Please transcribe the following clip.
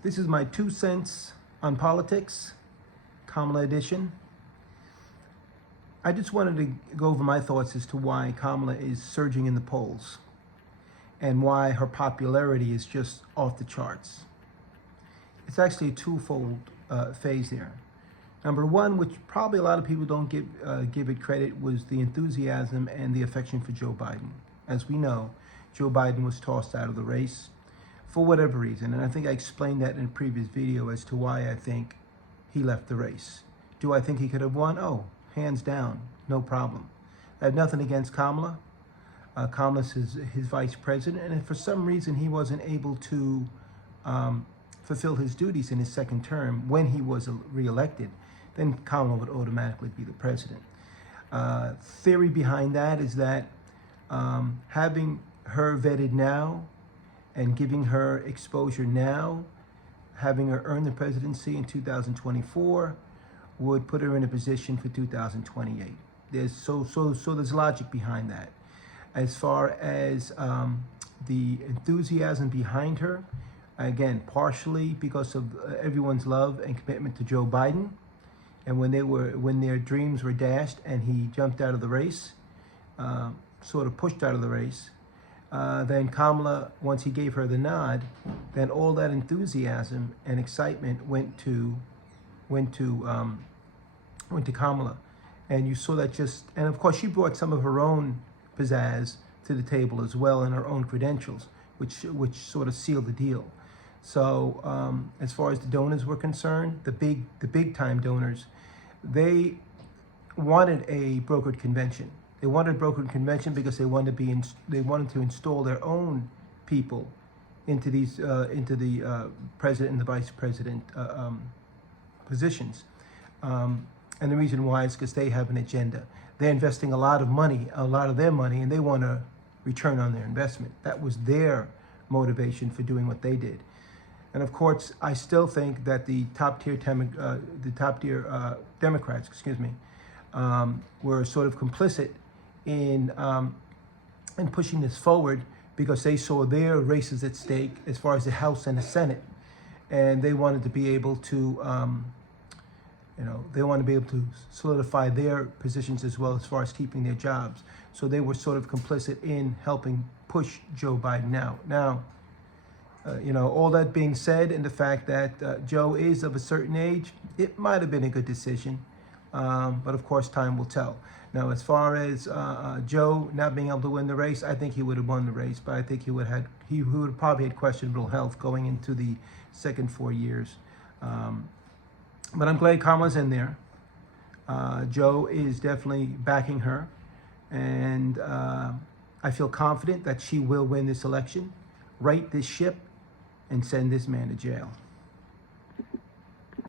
This is my 2 cents on politics, Kamala edition. I just wanted to go over my thoughts as to why Kamala is surging in the polls and why her popularity is just off the charts. It's actually a twofold phase there. Number one, which probably a lot of people don't give it credit, was the enthusiasm and the affection for Joe Biden. As we know, Joe Biden was tossed out of the race for whatever reason, and I think I explained that in a previous video as to why I think he left the race. Do I think he could have won? Oh, hands down, no problem. I have nothing against Kamala. Kamala's his vice president, and if for some reason he wasn't able to fulfill his duties in his second term when he was reelected, then Kamala would automatically be the president. Theory behind that is that having her vetted now and giving her exposure now, having her earn the presidency in 2024, would put her in a position for 2028. There's logic behind that. As far as the enthusiasm behind her, again, partially because of everyone's love and commitment to Joe Biden, and when their dreams were dashed and he jumped out of the race, sort of pushed out of the race, then Kamala, once he gave her the nod, then all that enthusiasm and excitement went to Kamala, and you saw that and of course she brought some of her own pizzazz to the table as well, and her own credentials, which sort of sealed the deal. So as far as the donors were concerned, the big time donors, they wanted a brokered convention. They wanted a brokered convention because they wanted to install their own people into the president and the vice president positions. And the reason why is because they have an agenda. They're investing a lot of their money, and they want a return on their investment. That was their motivation for doing what they did. And of course, I still think that the top tier Democrats, were sort of complicit in pushing this forward because they saw their races at stake as far as the House and the Senate, and they wanted to be able to, solidify their positions as well as far as keeping their jobs. So they were sort of complicit in helping push Joe Biden out. Now, all that being said, and the fact that Joe is of a certain age, it might have been a good decision, but of course time will tell. Now, as far as Joe not being able to win the race, I think he would have won the race, but I think he would have probably had questionable health going into the second 4 years. But I'm glad Kamala's in there. Joe is definitely backing her, and I feel confident that she will win this election, right this ship, and send this man to jail.